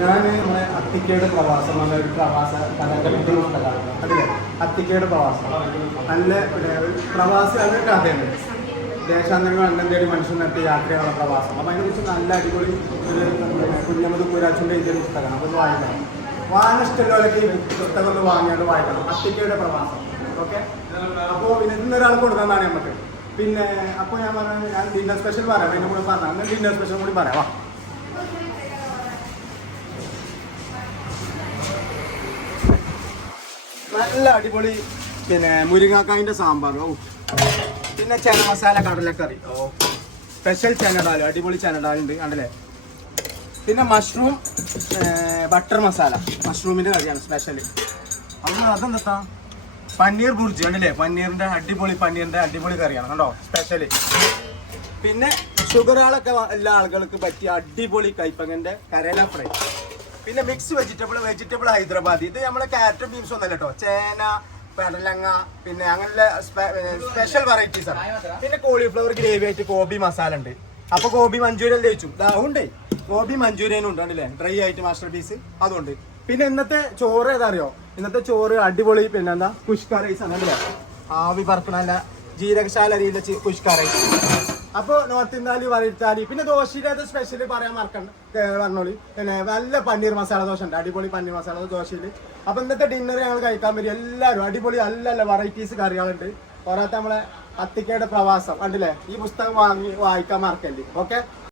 ഞാൻ നമ്മളെ അത്തിക്കയുടെ പ്രവാസം എന്ന ഒരു പ്രവാസ കഥകളുടെ പുസ്തകമാണ് അതിലെ അത്തിക്കയുടെ പ്രവാസം നല്ല പ്രവാസി അതൊരു കഥയാണ്. ദേശാന്തരങ്ങൾ അന്നെന്തേലും മനുഷ്യൻ നടത്തിയ യാത്രയുള്ള പ്രവാസം. അപ്പം അതിനെക്കുറിച്ച് നല്ല അടിപൊളി ഒരു കുഞ്ഞമ്മദ് കൂരാച്ചിൻ്റെ ഇതൊരു പുസ്തകമാണ്. അപ്പോൾ വായിക്കണം. വാങ്ങിഷ്ടമുള്ളവരൊക്കെ ഈ പുസ്തകം ഒന്ന് വാങ്ങിയാൽ വായിക്കണം. അത്തിക്കയുടെ പ്രവാസം. ഓക്കെ. അപ്പോൾ ഇന്നൊരാൾ കൊടുക്കുന്നതാണ് നമുക്ക്. പിന്നെ അപ്പോൾ ഞാൻ പറഞ്ഞത് ഞാൻ ഡിന്നർ സ്പെഷ്യൽ പറയാം. അതിൻ്റെ കൂടെ പറഞ്ഞാൽ അങ്ങനെ ഡിന്നർ സ്പെഷ്യൽ കൂടി പറയാം. വാ, നല്ല അടിപൊളി പിന്നെ മുരിങ്ങാക്കായിൻ്റെ സാമ്പാർ. ഓ, പിന്നെ ചന മസാല കടലക്കറി. ഓ, സ്പെഷ്യൽ ചനഡാൽ, അടിപൊളി ചനഡാലുണ്ട് കണ്ടല്ലേ. പിന്നെ മഷ്റൂം ബട്ടർ മസാല, മഷ്റൂമിൻ്റെ കറിയാണ് സ്പെഷ്യൽ. അപ്പോൾ അതെന്താ പനീർ ബുർജി കണ്ടല്ലേ, പനീറിൻ്റെ അടിപൊളി കറിയാണ് കണ്ടോ സ്പെഷ്യൽ. പിന്നെ ഷുഗറുകളൊക്കെ എല്ലാ ആളുകൾക്ക് പറ്റിയ അടിപൊളി കൈപ്പങ്ങൻ്റെ കരേല ഫ്രൈ. പിന്നെ മിക്സ് വെജിറ്റബിൾ ഹൈദരാബാദി. ഇത് നമ്മുടെ ക്യാരറ്റും ബീൻസും ഒന്നല്ല കേട്ടോ, ചേന, പെടലങ്ങ, പിന്നെ അങ്ങനെ സ്പെഷ്യൽ വെറൈറ്റീസ് ആണ്. പിന്നെ കോളിഫ്ലവർ ഗ്രേവി ആയിട്ട് ഗോബി മസാല ഉണ്ട്. അപ്പൊ ഗോബി മഞ്ചൂരിയൻ കഴിച്ചു ഉണ്ട്, ഗോബി മഞ്ചൂരിയനും ഉണ്ട് കണ്ടില്ലേ, ഡ്രൈ ആയിട്ട് മാസ്റ്റർ പീസ് അതുണ്ട്. പിന്നെ ഇന്നത്തെ ചോറ് ഏതാ അറിയോ? ഇന്നത്തെ ചോറ് അടിപൊളി പിന്നെ എന്താ കുഷ്ക റൈസ് ആണ് അല്ലേ, ആവി പറക്കണല്ല ജീരകശാല അരിയിലെ കുഷ്ക റൈസ്. അപ്പോൾ നോർത്ത് ഇന്ത്യയിൽ വരട്ടാലി. പിന്നെ ദോശയുടെ സ്പെഷ്യൽ പറയാൻ പറഞ്ഞോളി. പിന്നെ നല്ല പനീർ മസാല ദോശ ഉണ്ട്, അടിപൊളി പനീർ മസാല ദോശയിൽ. അപ്പോൾ ഇന്നത്തെ ഡിന്നർ ഞങ്ങൾ കഴിക്കാൻ വരും എല്ലാവരും. അടിപൊളി നല്ല വെറൈറ്റീസ് കറികളുണ്ട്. പോരാത്ത നമ്മളെ അത്തിക്കയുടെ പ്രവാസം കണ്ടില്ലേ, ഈ പുസ്തകം വായിക്കാൻ മറക്കല്ലേ. ഓക്കെ.